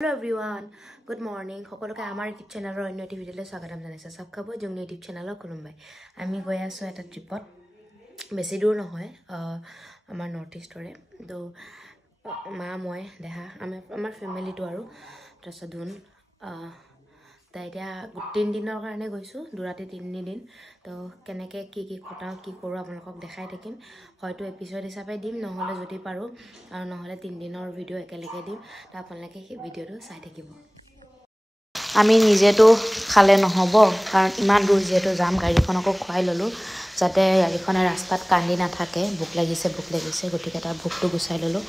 Hello everyone, good morning. সকলোকে আমাৰ YouTube চেনেলৰ অন্য এটি ভিডিঅ'লৈ স্বাগতম জনাইছো। সব খাব জংনি ইউটিউব চেনেলৰ কোনোবাই। আমি গৈ আছো এটা ট্ৰিপত। বেছি দূৰ নহয়, আমাৰ নৰ্থ ইষ্টৰে। তো মা মই দেহা আমাৰ ফেমিলিটো আৰু তাৰপিছত ধুন তাই এতিয়া 3 দিনৰ কাৰণে গৈছো, দুৰাতি 3 দিন। তো কেনেকৈ কি কটাও কি কৰোঁ আপোনালোকক দেখাই থাকিম। হয়তো এপিসোড হিচাপে দিম, নহ'লে যদি পাৰোঁ আৰু নহ'লে 3 দিনৰ ভিডিঅ' একেলগে দিম। তো আপোনালোকে সেই ভিডিঅ'টো চাই থাকিব। আমি নিজেতো খালে নহ'ব, কাৰণ ইমান দূৰ যিহেতু যাম, গাড়ীখনকো খুৱাই ল'লোঁ যাতে গাড়ীখনে ৰাস্তাত কান্দি নাথাকে। ভোক লাগিছে গতিকে তাৰ ভোকটো গুচাই ল'লোঁ।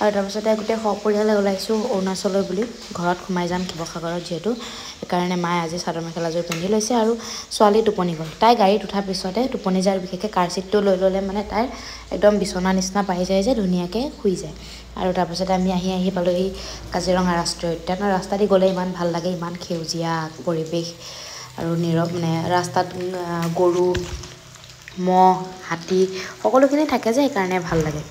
আৰু তাৰপিছতে গোটেই সপৰিয়ালে ওলাইছোঁ অৰুণাচললৈ বুলি। ঘৰত সোমাই যাম শিৱসাগৰত যিহেতু, সেইকাৰণে মায়ে আজি চাদৰ মেখেলাযোৰ পিন্ধি লৈছে আৰু ছোৱালী টোপনি গ'ল। তাই গাড়ীত উঠাৰ পিছতে টোপনি যায়, বিশেষকৈ কাৰ চিটটো লৈ ল'লে মানে তাই একদম বিচনা নিচিনা পাই যায় যে ধুনীয়াকৈ শুই যায়। আৰু তাৰপিছতে আমি আহি পালোঁহি কাজিৰঙা ৰাষ্ট্ৰীয় উদ্যান। ৰাস্তা দি গ'লে ইমান ভাল লাগে, ইমান সেউজীয়া পৰিৱেশ আৰু নীৰৱ, মানে ৰাস্তাত গৰু ম'হ হাতী সকলোখিনি থাকে যে সেইকাৰণে ভাল লাগে।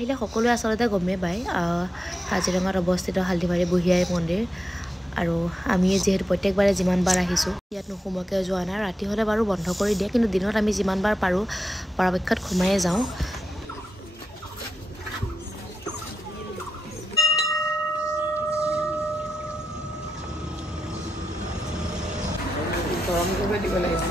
আহিলে সকলোৱে আচলতে গমেই পায় কাজিৰঙাত অৱস্থিত হালধিবাৰী বুঢ়ীআই মন্দিৰ। আৰু আমি যিহেতু প্ৰত্যেকবাৰে যিমানবাৰ আহিছোঁ ইয়াত নোসোমোৱাকৈ যোৱা নাই। ৰাতি হ'লে বাৰু বন্ধ কৰি দিয়ে, কিন্তু দিনত আমি যিমানবাৰ পাৰোঁ পৰাপক্ষত সোমায়ে যাওঁ। গৰম কৰিব দিব লাগিব।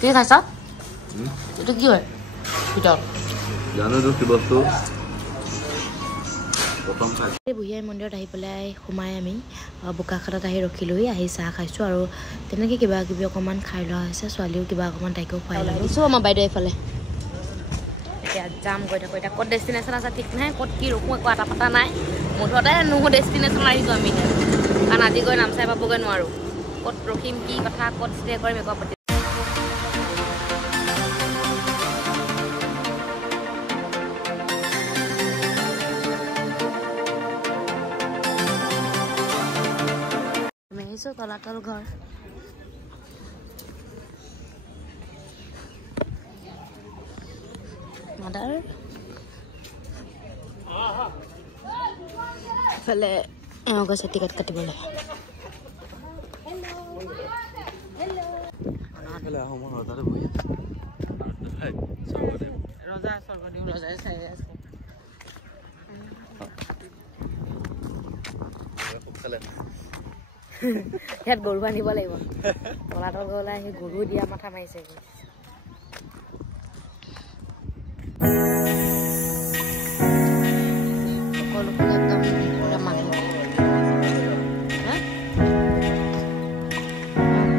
কি খাইছা? এইটো কি হয় ভিতৰত? জানো কি বস্তু। বুঢ়ীআই মন্দিৰত আহি পেলাই সোমাই আমি বোকাখাটত আহি ৰখিলোহি, আহি চাহ খাইছোঁ আৰু তেনেকৈ কিবা কিবি অকণমান খাই লোৱা হৈছে। ছোৱালীও কিবা অকণমান তাইকো খুৱাই আহিছোঁ। আমাৰ বাইদেউ এইফালে এতিয়া যাম গৈ থাকোঁ। এতিয়া ক'ত ডেষ্টিনেশ্যন আছে ঠিক নাই, ক'ত কি ৰখোঁ একো এটা পাতা নাই। মুঠতে নুহো ডেষ্টিনেশ্যন আহিছোঁ আমি, কাৰণ আজি গৈ নামচাই পাবগৈ নোৱাৰোঁ। ক'ত ৰখিম, কি কথা, ক'ত ষ্টে কৰিম একো আপত্তি। আমি আহিছোঁ তলাতল ঘৰ। মাদাৰ ইফালে এওঁ গৈছে টিকট কাটিবলৈ। ইয়াত গৰু আনিব লাগিব। তলাতল ঘৰলৈ আহি গৰু দিয়া মাথা মাৰিছে। সকলোফালে একদম পুৰা মানুহ।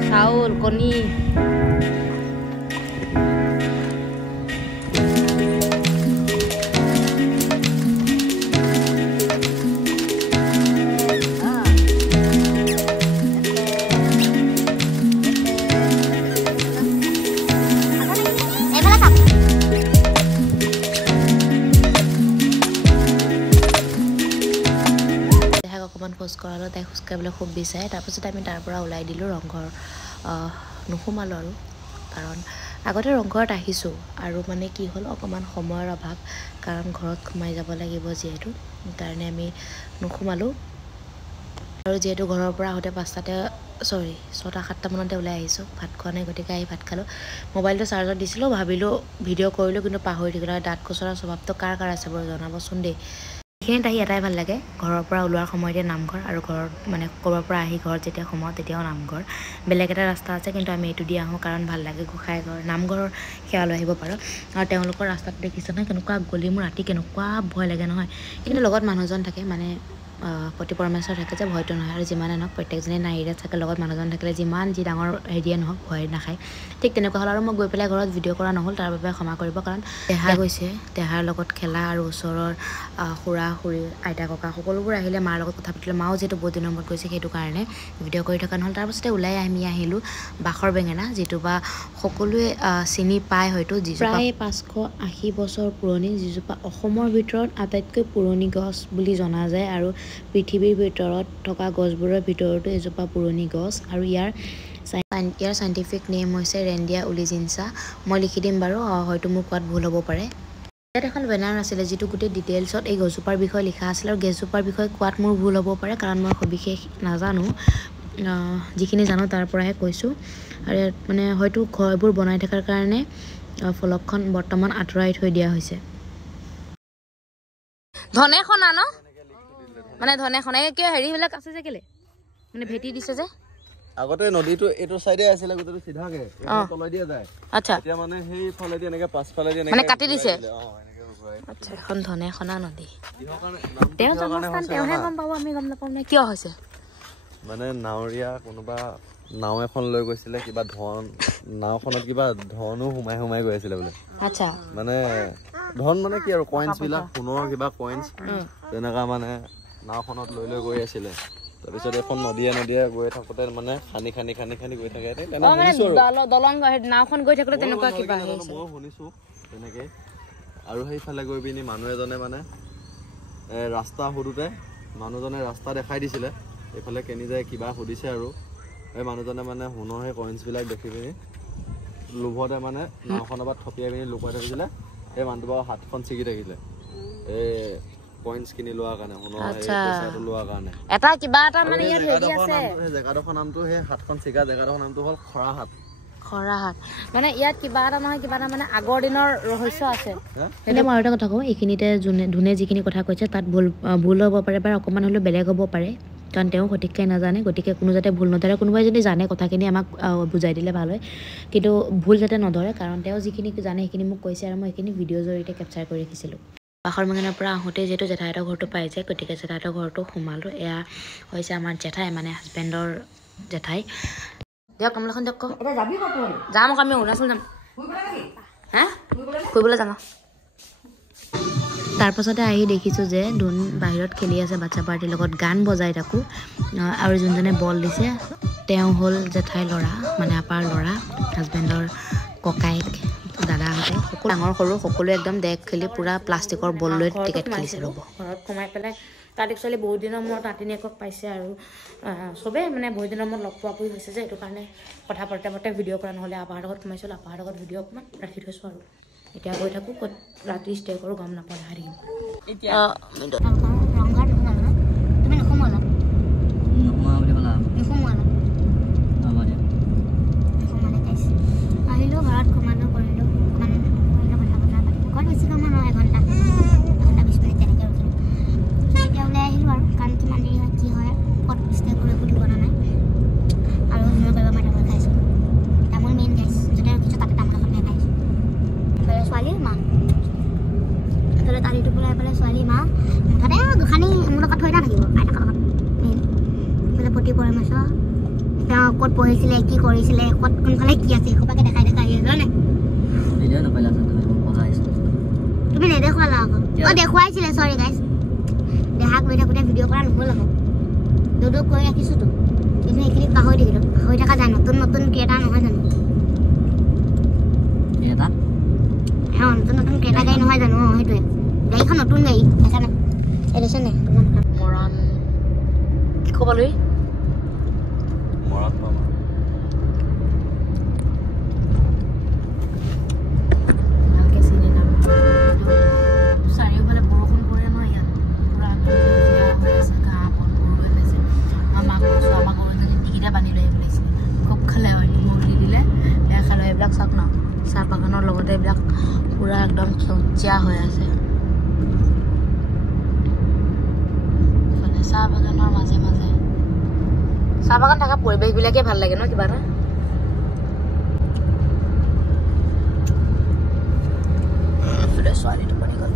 চাউল কণী খোজ কৰালোঁ। তাই খোজ কাঢ়িবলৈ খুব বিচাৰে। তাৰপিছত আমি তাৰ পৰা ওলাই দিলোঁ ৰংঘৰ। নোসোমালোঁ আৰু, কাৰণ আগতে ৰংঘৰত আহিছোঁ আৰু মানে কি হ'ল অকণমান সময়ৰ অভাৱ, কাৰণ ঘৰত সোমাই যাব লাগিব যিহেতু, সেইকাৰণে আমি নোসোমালোঁ। আৰু যেহেতু ঘৰৰ পৰা আহোঁতে 5টাতে সৰি 6-7টা মানতে ওলাই আহিছোঁ ভাত খোৱা নাই গতিকে আহি ভাত খালোঁ মোবাইলটো চাৰ্জত দিছিলোঁ ভাবিলোঁ ভিডিঅ' কৰিলোঁ কিন্তু পাহৰি থাকিলোঁ দাঁত কচৰা স্বভাৱটো কাৰ আছে বাৰু জনাবচোন দেই এইখিনিত আহি এটাই ভাল লাগে ঘৰৰ পৰা ওলোৱাৰ সময়তে নামঘৰ আৰু ঘৰত মানে ক'ৰবাৰ পৰা আহি ঘৰত যেতিয়া সোমাওঁ তেতিয়াও নামঘৰ বেলেগ এটা ৰাস্তা আছে কিন্তু আমি এইটো দি আহোঁ কাৰণ ভাল লাগে গোসাঁই ঘৰ নামঘৰৰ সেৱা লৈ আহিব পাৰোঁ আৰু তেওঁলোকৰ ৰাস্তাটো দেখিছে নহয় কেনেকুৱা গলি মোৰ ৰাতি কেনেকুৱা ভয় লাগে নহয় কিন্তু লগত মানুহজন থাকে মানে পতি পৰমেশ্বৰ থাকে যে ভয়টো নহয় আৰু যিমানে নহওক প্ৰত্যেকজনে নাৰীৰে থাকে লগত মানুহজন থাকিলে যিমান যি ডাঙৰ হেৰিয়ে নহওক ভয় নাখায় ঠিক তেনেকুৱা হ'ল আৰু মই গৈ পেলাই ঘৰত ভিডিঅ' কৰা নহ'ল তাৰ বাবে ক্ষমা কৰিব কাৰণ দেহা গৈছে দেহাৰ লগত খেলা আৰু ওচৰৰ খুৰা খুৰী আইতা ককা সকলোবোৰ আহিলে মাৰ লগত কথা পাতিলে মাও যিহেতু বহুত দিনৰ মূৰত গৈছে সেইটো কাৰণে ভিডিঅ' কৰি থকা নহ'ল তাৰপাছতে ওলাই আমি আহিলোঁ বাখৰ বেঙেনা যিটো বা সকলোৱে চিনি পায় হয়তো প্ৰায় 580 বছৰ পুৰণি যিজোপা অসমৰ ভিতৰত আটাইতকৈ পুৰণি গছ বুলি জনা যায় আৰু পৃথিৱীৰ ভিতৰত থকা গছবোৰৰ ভিতৰতো এজোপা পুৰণি গছ আৰু ইয়াৰ চাইণ্টিফিক নেম হৈছে ৰেণ্ডিয়া উলিজিনছা মই লিখি দিম বাৰু হয়তো মোৰ কোৱাত ভুল হ'ব পাৰে ইয়াত এখন বেনাৰ আছিলে যিটো গোটেই ডিটেইলছত এই গছজোপাৰ বিষয়ে লিখা আছিলে আৰু গছজোপাৰ বিষয়ে কোৱাত মোৰ ভুল হ'ব পাৰে কাৰণ মই সবিশেষ নাজানো যিখিনি জানো তাৰ পৰাহে কৈছোঁ আৰু ইয়াত মানে হয়তো ঘৰবোৰ বনাই থকাৰ কাৰণে ফলকখন বৰ্তমান আঁতৰাই থৈ দিয়া হৈছে ধনে খনা ন মানে ধনে খনা কিয় হেৰিবিলাক আছে যে কেলে মানে ভেটি দিছে যে আগতে নদীটো এটো সাইডে আছিল গোটেটো সিধাকে তলাই দিয়া যায় আচ্ছা এতিয়া মানে সেই ফালে দি এনেকে পাছফালে দি এনেকে মানে কাটি দিছে এনেকে আচ্ছা এখন ধনে খনা নদী তেও জন্মস্থান তেওহে গম পাব আমি গম নাপাম নে কিয় হৈছে মানে নাওৰিয়া কোনোবা নাও এখন লৈ গৈছিলে কিবা ধন নাওখনত কিবা ধনো হুমাই গৈ আছিল বলে আচ্ছা মানে ধন মানে কি আৰু কয়েন্স বিলা সোণৰ কিবা কয়েন্স তেনেকা মানে নাওখনত লৈ গৈ আছিল তাৰপিছত এখন নদীয়ে গৈ থাকোতে মানে খানি গৈ থাকে দলং নাওখন গৈ থাকোতে তেনেকুৱা কিবা হৈছে মই শুনিছো তেনেকে আৰু সেইফালে গৈ পিনি মানুহ এজনে মানে ৰাস্তা হুদুতে মানুহজনে ৰাস্তা দেখাই দিছিলে এইফালে কেনি যায় কিবা সুধিছে আৰু এই মানুহজনে মানে সোণৰ সেই কয়েন্স বিলাক দেখি পিনি লোভতে মানে নাওখনৰ পৰা থপিয়াই পিনি লুকাই থাকিছিলে এই মানুহটো হাতখন ছিগি থাকিলে এই পইণ্টস কিনি লোৱা কাৰণে সোণৰ পইচাটো লোৱা কাৰণে এটা কিবা এটা মানে ইয়াত হেৰি আছে এই জেগাডোখৰ নামটো সেই হাতখন ছিগা জেগাডোখৰ নামটো হ'ল খৰাহাট মানে ইয়াত কিবা এটা নহয় কিবা এটা মানে আগৰ দিনৰ ৰহস্য আছে এতিয়া মই আৰু এটা কথা কওঁ এইখিনিতে ধুনে যিখিনি কথা কৈছে তাত ভুল হ'ব পাৰে বা অকণমান হ'লেও বেলেগ হ'ব পাৰে কাৰণ তেওঁ সঠিককৈ নাজানে গতিকে কোনো যাতে ভুল নধৰে কোনোবাই যদি জানে কথাখিনি আমাক বুজাই দিলে ভাল হয় কিন্তু ভুল যাতে নধৰে কাৰণ তেওঁ যিখিনি জানে সেইখিনি মোক কৈছে আৰু মই সেইখিনি ভিডিঅ'ৰ জৰিয়তে কেপচাৰ কৰি ৰাখিছিলোঁ বাখৰ বেঙেনাৰ পৰা আহোঁতে যিহেতু জেঠাইহঁতৰ ঘৰটো পাই যায় গতিকে জেঠাইহঁতৰ ঘৰটো সোমালোঁ এয়া হৈছে আমাৰ জেঠাই মানে হাজবেণ্ডৰ জেঠাই দিয়ক কমলাখন দিয়ক যাম আকৌ আমি অৰুণাচল যাম হা ফুৰিবলৈ যাম তাৰপাছতে আহি দেখিছোঁ যে ধুন বাহিৰত খেলি আছে বাচ্ছা পাৰ্টিৰ লগত গান বজাই থাকোঁ আৰু যোনজনে বল দিছে তেওঁ হ'ল জেঠাই ল'ৰা মানে আপাৰ ল'ৰা হাজবেণ্ডৰ ককায়েক দাদাহঁতে সকলো ডাঙৰ সৰু সকলোৱে একদম ডেক খেলি পূৰা প্লাষ্টিকৰ বল লৈ ক্ৰিকেট খেলিছে ৰ'ব ঘৰত সোমাই পেলাই তাত একচুৱেলি বহুত দিনৰ মূৰত নাতিনীয়েকক পাইছে আৰু চবেই মানে বহুত দিনৰ মূৰত লগ পোৱা পুৰি হৈছে যে সেইটো কাৰণে কথা পাতে ভিডিঅ' কৰা নহ'লে আপাৰ লগত সোমাইছিলোঁ আপাৰ লগত ভিডিঅ' অকণমান ৰাখি থৈছোঁ আৰু এতিয়া গৈ থাকোঁ ক'ত ৰাতি ষ্টে কৰোঁ গম নাপাওঁ লাহে আহিলোঁ ঘৰত সোমালোঁ কৰিলোঁ বেছি কাম নহয় এঘণ্টা 20 মিনিট তেনেকৈ ৰখিলোঁ এতিয়া ওলাই আহিলোঁ আৰু কাৰণ কিমান দেৰি হয় কি হয় ক'ত ষ্টে কৰি একো ঠিকনা নাই আৰু মই কৰিব মই তামোল খাইছোঁ তামোল মেইন খাইছোঁ য'তে ৰখিছোঁ তাতে তামোল এখন খাইছোঁ এইফালে ছোৱালীৰ মা এইফালে তালিটো পেলাই এইফালে ছোৱালী মা মুঠতে গোসানী মোৰ লগত থৈ নাথাকিব আইতাকৰ লগত মেইন এইফালে পতি পৰমেশ্বৰ তেওঁ ক'ত পঢ়িছিলে কি কৰিছিলে ক'ত কোনফালে কি আছে সেইসোপাকে দেখাই আহিছে হয়নে তুমি নেদেখুৱালা আকৌ দেখুৱাইছিলে চৰি গাইজ দেহাক লৈ থাকোঁতে ভিডিঅ' কৰা নহ'ল আকৌ দুদক কৈ ৰাখিছোঁতো কিন্তু এইখিনি পাহৰি থাকিলোঁ পাহৰি থকা যায় নতুন ক্ৰিয়েটাৰ নহয় জানো নতুন ক্ৰিয়েটাৰ গাড়ী নহয় জানো সেইটোৱে গাড়ীখন নতুন গাড়ী দেখা নাই এই দেখিছে নাই মৰাণ কি ক'বলৈ চাৰিওফালে বৰষুণ পৰে ন ইয়াত পুৰা হৈ আছে ঘাঁহ বন গৰু হৈ আছে আমাৰ গৰুজনী ডিঙিতে বান্ধি লৈ আহিব চাহ বাগানৰ লগতে এইবিলাক পুৰা একদম সেউজীয়া হৈ আছে চাহ বাগানৰ মাজে মাজে চাহ বাগান থকা পৰিৱেশবিলাকে ভাল লাগে ন কিবা এটা ছোৱালীটো বনি গ'ল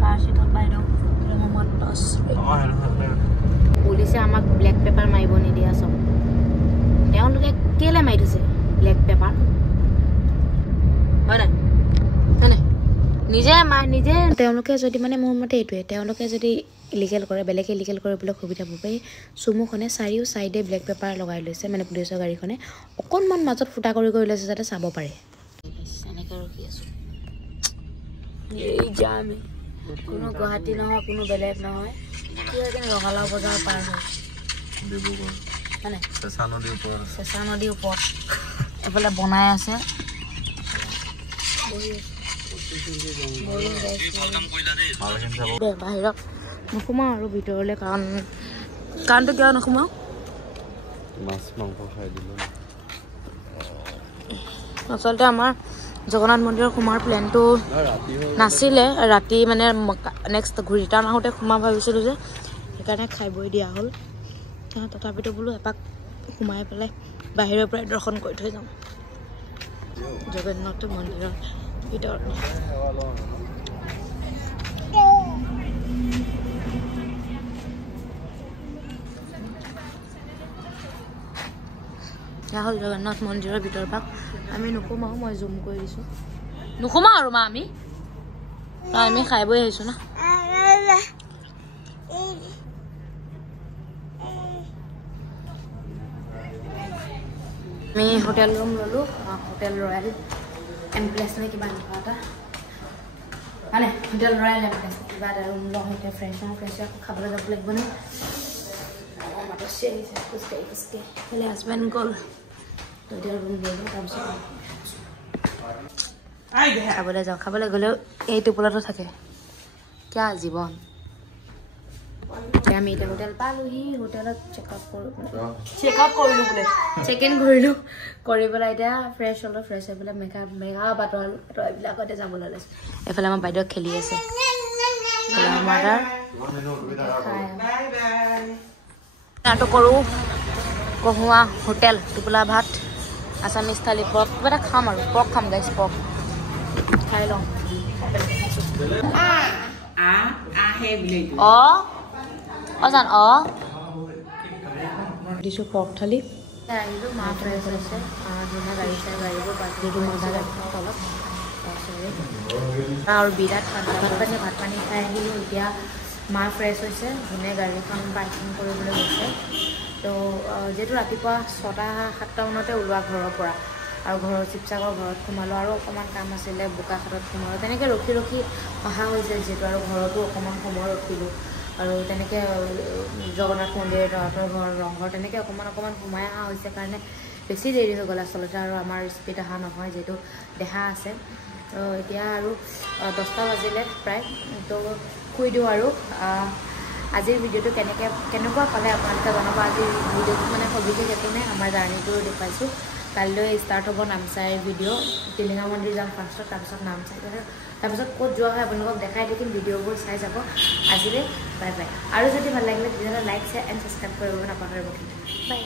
কাৰ চিটত বাইদেউ পুলিচে আমাক ব্লেক পেপাৰ মাৰিব নিদিয়া চব তেওঁলোকে কেলে মাৰি থৈছে ব্লেক পেপাৰ হয় নাই নিজে তেওঁলোকে যদি মানে মোৰ মতে এইটোৱে তেওঁলোকে যদি ইলিগেল কৰে বেলেগে ইলিগেল কৰিবলৈ সুবিধা পাব এই চুমুখনে চাৰিও চাইডে ব্লেক পেপাৰ লগাই লৈছে মানে পুলিচৰ গাড়ীখনে অকণমান মাজত ফুটা কৰি লৈছে যাতে চাব পাৰে এনেকৈ ৰখি আছোঁ এই যামে কোনো গুৱাহাটী নহয় কোনো বেলেগ নহয় ৰঙালাও বজাৰ পাৰ হয় চেঁচা নদীৰ ওপৰত এইফালে বনাই আছে বাহিৰত নোসোমাওঁ আৰু ভিতৰলৈ কাৰণটো কিয় নোসোমাওঁ মাছ মাংস খাই দিলোঁ আচলতে আমাৰ জগন্নাথ মন্দিৰৰ সোমাৰ প্লেনটো নাছিলে ৰাতি মানে নেক্সট ৰিটাৰ্ণ আহোঁতে সোমাম ভাবিছিলোঁ যে সেইকাৰণে খাই বৈ দিয়া হ'ল তথাপিতো বোলো এপাক সোমাই পেলাই বাহিৰৰ পৰাই দৰ্শন কৰি থৈ যাওঁ জগন্নাথ মন্দিৰৰ ভিতৰত এয়া হ'ল জগন্নাথ মন্দিৰৰ ভিতৰ ভাগ আমি নোসোমাওঁ মই জুম কৰি দিছোঁ নোসোমাওঁ আৰু আমি খাই বৈ আহিছোঁ না আমি হোটেল ৰুম ল'লোঁ হোটেল ৰয়েল এমপ্লেছ নে কিবা এনেকুৱা এটা মানে হোটেল ৰয়েল এমপ্লেছ কিবা এটা ৰুম লওঁ এতিয়া ফ্ৰেছ আকৌ খাবলৈ যাব লাগিব নে খোজকাঢ়ি খালি হাজবেণ্ড গ'ল হোটেল ৰুম ল'লোঁ তাৰপিছত খাবলৈ যাওঁ খাবলৈ গ'লেও এই টোপোলাটো থাকে কিয় জীৱন আমি এতিয়া হোটেল পালোহি হোটেলত চেক আউট কৰিলোঁ বোলে চেক ইন কৰিলোঁ কৰি পেলাই এতিয়া ফ্ৰেছ হ'লোঁ ফ্ৰেছ হৈ পেলাই মেকআপ আঁতৰালোঁ এইবিলাকতে যাবলৈ লৈছোঁ এইফালে আমাৰ বাইদেউ খেলি আছে নাটো কৰোঁ কহুৱা হোটেল টোপোলা ভাত আছামিজ থালি পৰ্ক কিবা এটা খাম আৰু পৰ্ক খাম গাইছ পৰ্ক খাই লওঁ জান দিছোঁ পৰ্ক থালি আহিলোঁ মা ফ্ৰেছ হৈছে ধুনীয়া গাড়ী চাই গাড়ীবোৰ বাকীটো মজা তলত আৰু বিৰাট ভাত পানী খাই আহিলোঁ এতিয়া মা ফ্ৰেছ হৈছে ধুনীয়া গাড়ীখন পাৰ্কিং কৰিবলৈ গৈছে তো যিহেতু ৰাতিপুৱা 6-7টা মানতে ওলোৱা ঘৰৰ পৰা আৰু ঘৰৰ শিৱসাগৰ ঘৰত সোমালোঁ আৰু অকণমান কাম আছিলে বোকাখাটত সোমালোঁ তেনেকৈ ৰখি ৰখি অহা হৈছে যিহেতু আৰু ঘৰতো অকণমান সময় ৰখিলোঁ আৰু তেনেকৈ জগন্নাথ মন্দিৰ তহঁতৰ ঘৰ ৰংঘৰ তেনেকৈ অকণমান সোমাই অহা হৈছে কাৰণে বেছি দেৰি হৈ গ'ল আচলতে আৰু আমাৰ স্পীড অহা নহয় যিহেতু দেহা আছে তো এতিয়া আৰু 10টা বাজিলে প্ৰায় তো শুই দিওঁ আৰু আজিৰ ভিডিঅ'টো কেনেকুৱা পালে আপোনালোকে জনাব আজিৰ ভিডিঅ'টো মানে সবিশেষ একো নাই আমাৰ জাৰ্ণিটো দেখুৱাইছোঁ কাইলৈ ষ্টাৰ্ট হ'ব নামচাইৰ ভিডিঅ' টিলিঙা মন্দিৰ যাম ফাৰ্ষ্টত তাৰপিছত নামচাই তাৰপিছত ক'ত যোৱা হয় আপোনালোকক দেখাই থাকিম ভিডিঅ'বোৰ চাই যাব আজিলৈ বাই বাই আৰু যদি ভাল লাগিলে তেতিয়াহ'লে লাইক শ্বেয়াৰ এণ্ড ছাবস্ক্ৰাইব কৰিব নাপাহৰিব বাই